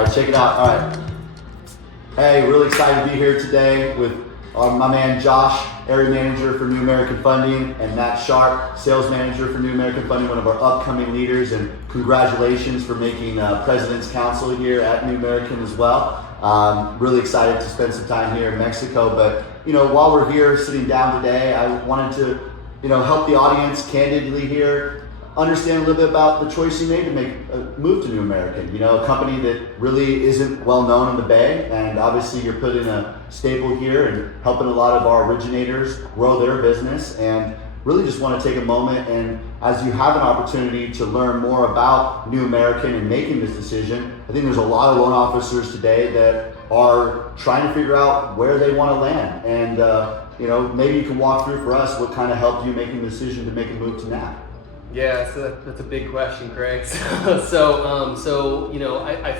All right, check it out. All right. Hey, really excited to be here today with my man Josh, area manager for New American Funding, and Matt Sharp, sales manager for New American Funding, one of our upcoming leaders. And congratulations for making President's Council here at New American as well. Really excited to spend some time here in Mexico. But while we're here sitting down today, I wanted to help the audience candidly here understand a little bit about the choice you made to make a move to New American. A company that really isn't well known in the Bay, and obviously you're putting a staple here and helping a lot of our originators grow their business. And really just want to take a moment, and as you have an opportunity to learn more about New American and making this decision, I think there's a lot of loan officers today that are trying to figure out where they want to land. And maybe you can walk through for us what kind of helped you making the decision to make a move to NAF. Yeah, so that's a big question, Craig. I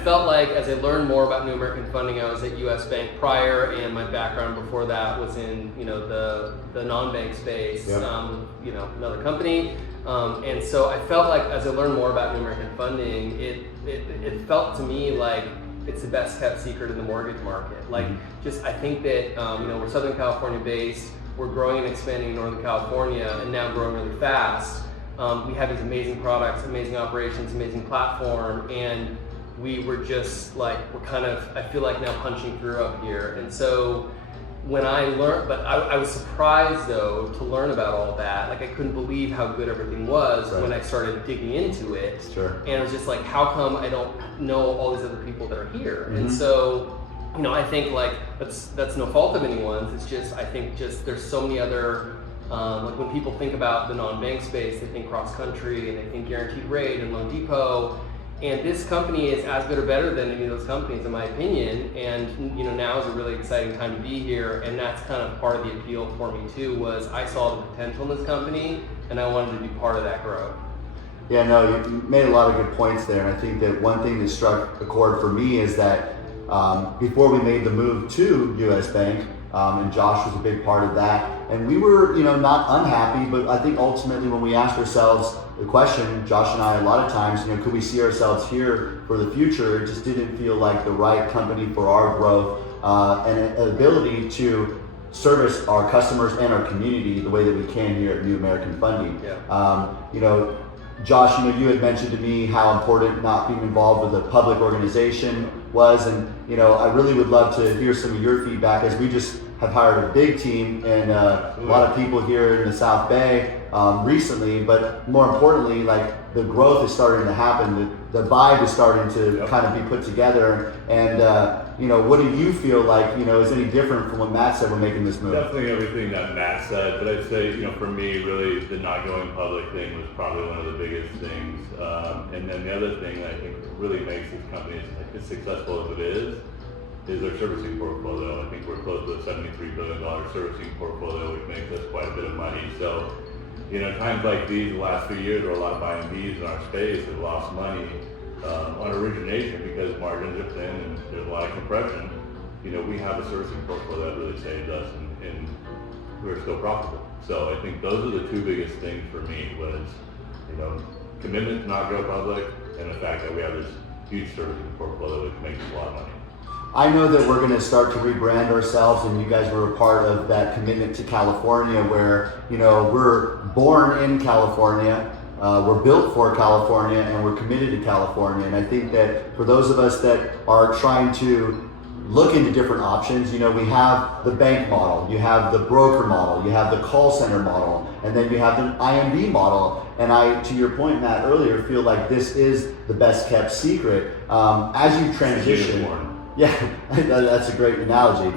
felt like as I learned more about New American Funding, I was at U.S. Bank prior, and my background before that was in the non-bank space, Yep. Another company, and so I felt like as I learned more about New American Funding, it felt to me like it's the best kept secret in the mortgage market. Like, I think that we're Southern California based, we're growing and expanding in Northern California, and now growing really fast. We have these amazing products, amazing operations, amazing platform, and we were just like, I feel like now punching through up here. And so when I learned, but I was surprised though to learn about all that. Like, I couldn't believe how good everything was when I started digging into it. Sure. And it was just like, how come I don't know all these other people that are here? And so, I think like that's no fault of anyone's. It's just, I think there's so many other, like when people think about the non-bank space, they think cross-country and they think Guaranteed Rate and Loan Depot, and this company is as good or better than any of those companies in my opinion. And now is a really exciting time to be here, and that's kind of part of the appeal for me too, was I saw the potential in this company and I wanted to be part of that growth. Yeah, no, you made a lot of good points there, and I think that one thing that struck a chord for me is that before we made the move to U.S. Bank, and Josh was a big part of that. And we were, not unhappy, but I think ultimately when we asked ourselves the question, Josh and I, a lot of times, could we see ourselves here for the future? It just didn't feel like the right company for our growth and an ability to service our customers and our community the way that we can here at New American Funding. Yeah. Josh, you had mentioned to me how important not being involved with a public organization was, and I really would love to hear some of your feedback, as we just have hired a big team and a lot of people here in the South Bay recently, but more importantly, like, the growth is starting to happen, the vibe is starting to kind of be put together, and what do you feel like is any different from what Matt said when making this move? Definitely everything that Matt said, but I'd say for me, really the not going public thing was probably one of the biggest things, and then the other thing that I think really makes this company as successful as it is their servicing portfolio. I think we're close to a $73 billion servicing portfolio, which makes us quite a bit of money. So times like these, the last few years, where a lot of IMBs in our space have lost money on origination because margins are thin and there's a lot of compression. We have a servicing portfolio that really saved us, and we're still profitable. So I think those are the two biggest things for me was, commitment to not go public, and the fact that we have this huge servicing portfolio which makes us a lot of money. I know that we're going to start to rebrand ourselves, and you guys were a part of that commitment to California, where we're born in California, we're built for California, and we're committed to California. And I think that for those of us that are trying to look into different options, we have the bank model, you have the broker model, you have the call center model, and then you have the IMB model. And I, to your point, Matt, earlier, feel like this is the best kept secret. As you transition, yeah, that's a great analogy.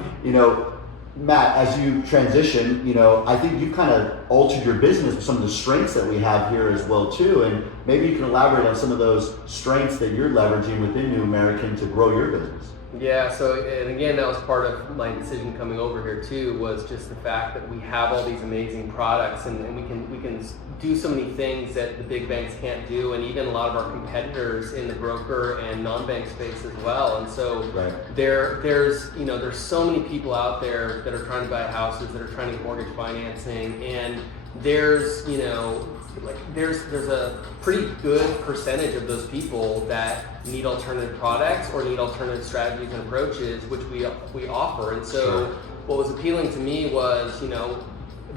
Matt, as you transition, I think you've kind of altered your business with some of the strengths that we have here as well too. And maybe you can elaborate on some of those strengths that you're leveraging within New American to grow your business. Yeah, so, and again, that was part of my decision coming over here too, was just the fact that we have all these amazing products, and we can do so many things that the big banks can't do, and even a lot of our competitors in the broker and non-bank space as well. And so there's so many people out there that are trying to buy houses, that are trying to get mortgage financing, and there's, there's a pretty good percentage of those people that need alternative products or need alternative strategies and approaches, which we offer. And so what was appealing to me was,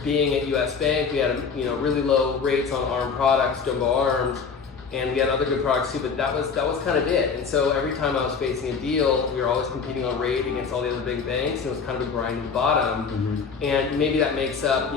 being at US Bank, we had really low rates on ARM products, jumbo ARMs, and we had other good products too, but that was kind of it. And so every time I was facing a deal, we were always competing on rate against all the other big banks, and it was kind of a grind to the bottom. And maybe that makes up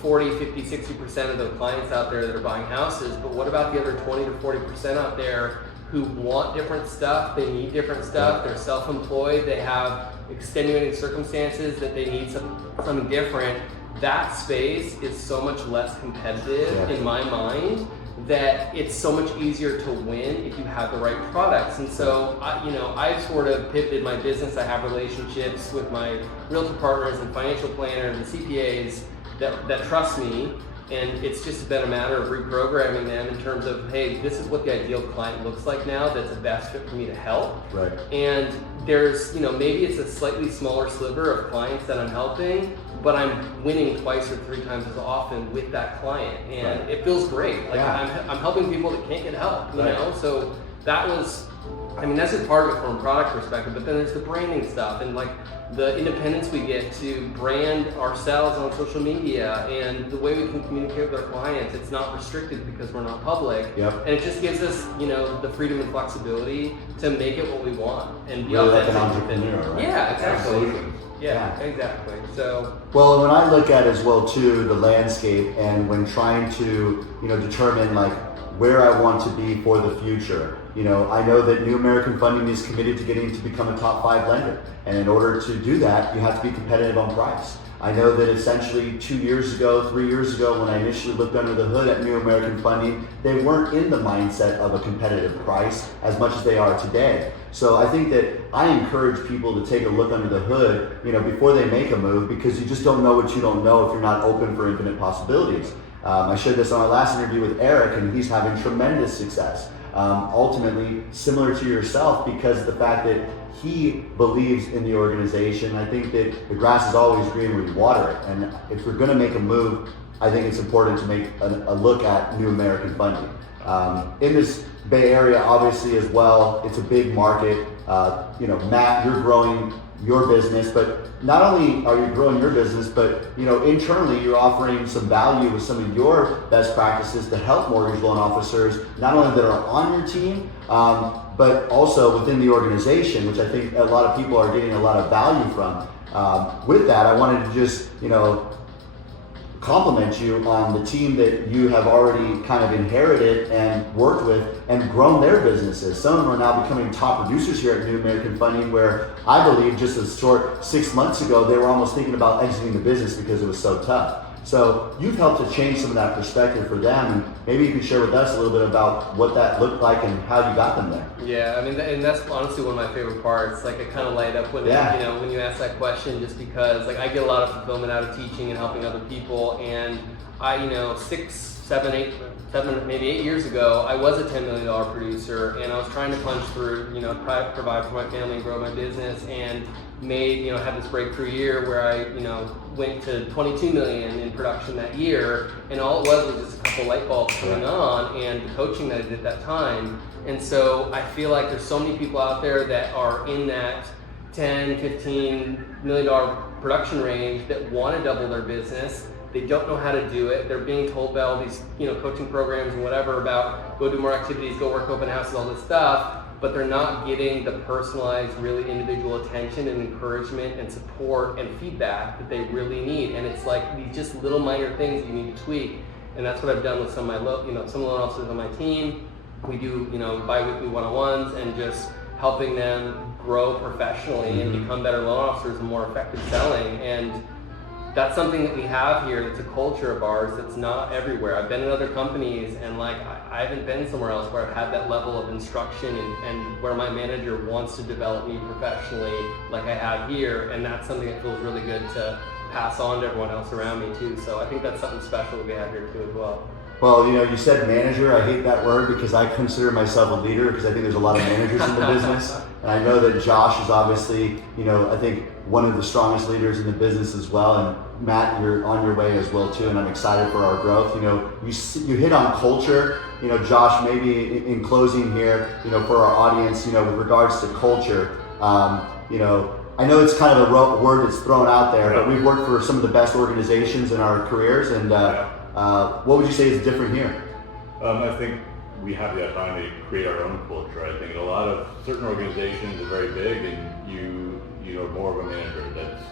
40, 50, 60% of the clients out there that are buying houses, but what about the other 20 to 40% out there who want different stuff, they need different stuff, they're self-employed, they have extenuating circumstances that they need something different? That space is so much less competitive in my mind, that it's so much easier to win if you have the right products. And so, I've sort of pivoted my business. I have relationships with my realtor partners and financial planners and CPAs that trust me. And it's just been a matter of reprogramming them in terms of, hey, this is what the ideal client looks like now that's the best fit for me to help. Right. And there's, maybe it's a slightly smaller sliver of clients that I'm helping, but I'm winning twice or three times as often with that client. And it feels great. Like I'm helping people that can't get help, you know? So that was, that's just part of it from a product perspective, but then there's the branding stuff and the independence we get to brand ourselves on social media and the way we can communicate with our clients. It's not restricted because we're not public. And it just gives us, the freedom and flexibility to make it what we want and be really authentic. like an entrepreneur, right? Yeah, exactly. Absolutely. Yeah, exactly. So, well, when I look at as well too the landscape and when trying to determine where I want to be for the future, I know that New American Funding is committed to getting to become a top 5 lender, and in order to do that, you have to be competitive on price. I know that essentially 2 years ago, 3 years ago, when I initially looked under the hood at New American Funding, they weren't in the mindset of a competitive price as much as they are today. So I think that I encourage people to take a look under the hood, before they make a move, because you just don't know what you don't know if you're not open for infinite possibilities. I shared this on our last interview with Eric, and he's having tremendous success. Ultimately, similar to yourself, because of the fact that he believes in the organization. I think that the grass is always green when you water it. And if we're going to make a move, I think it's important to make a look at New American Funding. In this Bay Area, obviously, as well, it's a big market. Matt, you're growing your business, but not only are you growing your business, but internally you're offering some value with some of your best practices to help mortgage loan officers, not only that are on your team, but also within the organization, which I think a lot of people are getting a lot of value from. With that, I wanted to just compliment you on the team that you have already kind of inherited and worked with and grown their businesses. Some of them are now becoming top producers here at New American Funding, where I believe just a short 6 months ago, they were almost thinking about exiting the business because it was so tough. So you've helped to change some of that perspective for them, and maybe you can share with us a little bit about what that looked like and how you got them there. Yeah, and that's honestly one of my favorite parts. I kind of light up when when you ask that question, just because I get a lot of fulfillment out of teaching and helping other people. And I 8 years ago, I was a $10 million producer, and I was trying to punch through, provide for my family and grow my business, and had this breakthrough year where I, went to 22 million in production that year, and all it was just a couple light bulbs coming on and the coaching that I did at that time. And so I feel like there's so many people out there that are in that 10, 15 million dollar production range that want to double their business. They don't know how to do it. They're being told by all these, coaching programs and whatever about go do more activities, go work open houses, all this stuff, but they're not getting the personalized, really individual attention and encouragement and support and feedback that they really need. And it's these just little minor things that you need to tweak. And that's what I've done with some of my, some loan officers on my team. We do, bi-weekly one-on-ones and just helping them grow professionally and become better loan officers and more effective selling. And that's something that we have here. That's a culture of ours that's not everywhere. I've been in other companies, and I haven't been somewhere else where I've had that level of instruction and where my manager wants to develop me professionally like I have here. And that's something that feels really good to pass on to everyone else around me too. So I think that's something special that we have here too as well. Well, you said manager. I hate that word because I consider myself a leader because I think there's a lot of managers in the business. And I know that Josh is obviously, I think one of the strongest leaders in the business as well. And Matt, you're on your way as well too, and I'm excited for our growth. You hit on culture. Josh, maybe in closing here, for our audience, with regards to culture, I know it's kind of a word that's thrown out there, but we've worked for some of the best organizations in our careers. And what would you say is different here? I think we have the autonomy to create our own culture. I think a lot of certain organizations are very big, and you are more of a manager.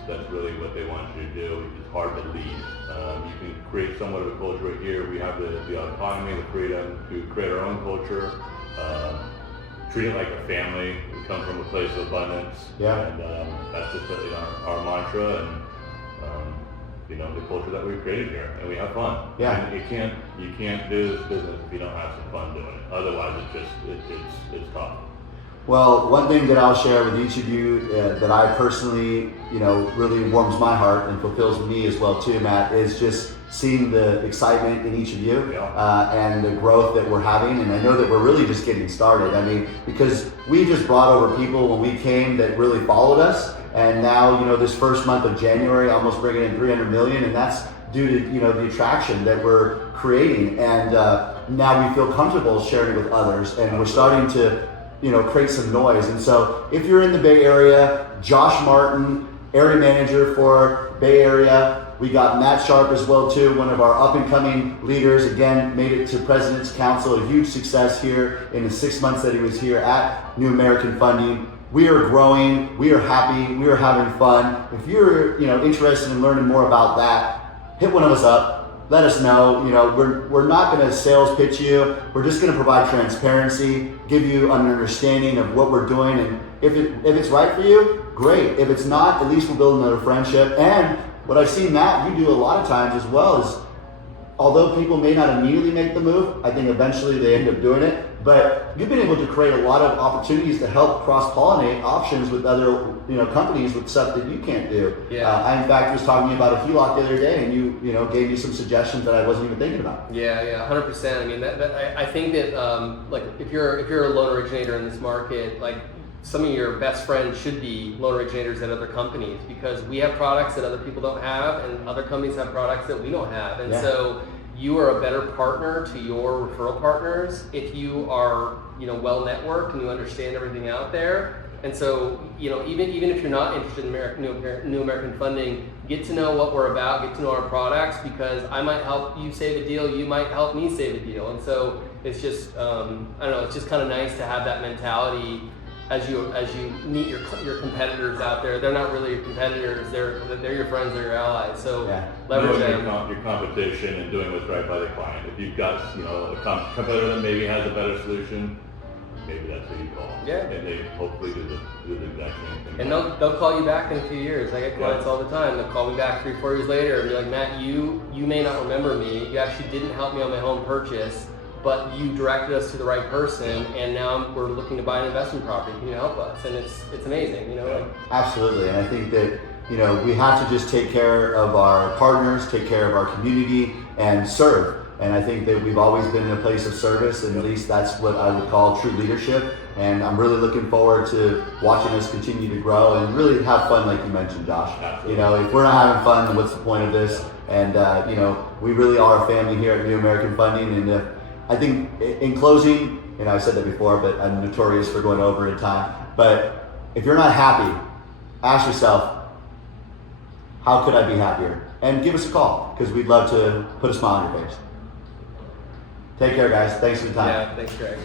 That's really what they want you to do. It's hard to lead. You can create somewhat of a culture right here. We have the autonomy, the freedom to create our own culture. Treat it like a family. We come from a place of abundance, and that's just our mantra, and the culture that we've created here, and we have fun. Yeah. And you can't do this business if you don't have some fun doing it. Otherwise, it's tough. Well, one thing that I'll share with each of you that I personally, really warms my heart and fulfills me as well too, Matt, is just seeing the excitement in each of you and the growth that we're having. And I know that we're really just getting started. I mean, because we just brought over people when we came that really followed us. And now, this first month of January, almost bringing in 300 million. And that's due to, the attraction that we're creating. And now we feel comfortable sharing it with others. And we're starting to, create some noise. And so if you're in the Bay Area, Josh Martin, area manager for Bay Area. We got Matt Sharp as well too, one of our up and coming leaders. Again, made it to President's Council, a huge success here in the 6 months that he was here at New American Funding. We are growing, we are happy, we are having fun. If you're interested in learning more about that, hit one of us up. Let us know. We're not going to sales pitch you. We're just going to provide transparency, give you an understanding of what we're doing, and if it's right for you, great. If it's not, at least we'll build another friendship. And what I've seen, Matt, you do a lot of times as well is, although people may not immediately make the move, I think eventually they end up doing it. But you've been able to create a lot of opportunities to help cross-pollinate options with other companies with stuff that you can't do. Yeah. I in fact was talking about a HELOC the other day, and you gave me some suggestions that I wasn't even thinking about. Yeah, 100%. I mean, I think that like if you're a loan originator in this market, like some of your best friends should be loan originators at other companies, because we have products that other people don't have, and other companies have products that we don't have, and so you are a better partner to your referral partners if you are well networked and you understand everything out there. And so even if you're not interested in New American Funding, get to know what we're about, get to know our products, because I might help you save a deal, you might help me save a deal. And so it's just it's just kind of nice to have that mentality as you meet your competitors out there. They're not really your competitors, they're your friends, they're your allies. So leverage them. Your competition and doing what's right by the client. If you've got a competitor that maybe has a better solution, maybe that's who you call. Yeah. And they hopefully do the exact same thing. And they'll call you back in a few years. I get clients all the time. They'll call me back 3-4 years later and be like, Matt, you may not remember me. You actually didn't help me on my home purchase, but you directed us to the right person, and now we're looking to buy an investment property. Can you help us? And it's amazing, Absolutely, and I think that we have to just take care of our partners, take care of our community, and serve. And I think that we've always been in a place of service, and at least that's what I would call true leadership. And I'm really looking forward to watching us continue to grow and really have fun, like you mentioned, Josh. Absolutely. If we're not having fun, then what's the point of this? And we really are a family here at New American Funding. And I think in closing, I said that before, but I'm notorious for going over in time. But if you're not happy, ask yourself, how could I be happier? And give us a call, because we'd love to put a smile on your face. Take care, guys. Thanks for the time. Yeah, thanks, Greg.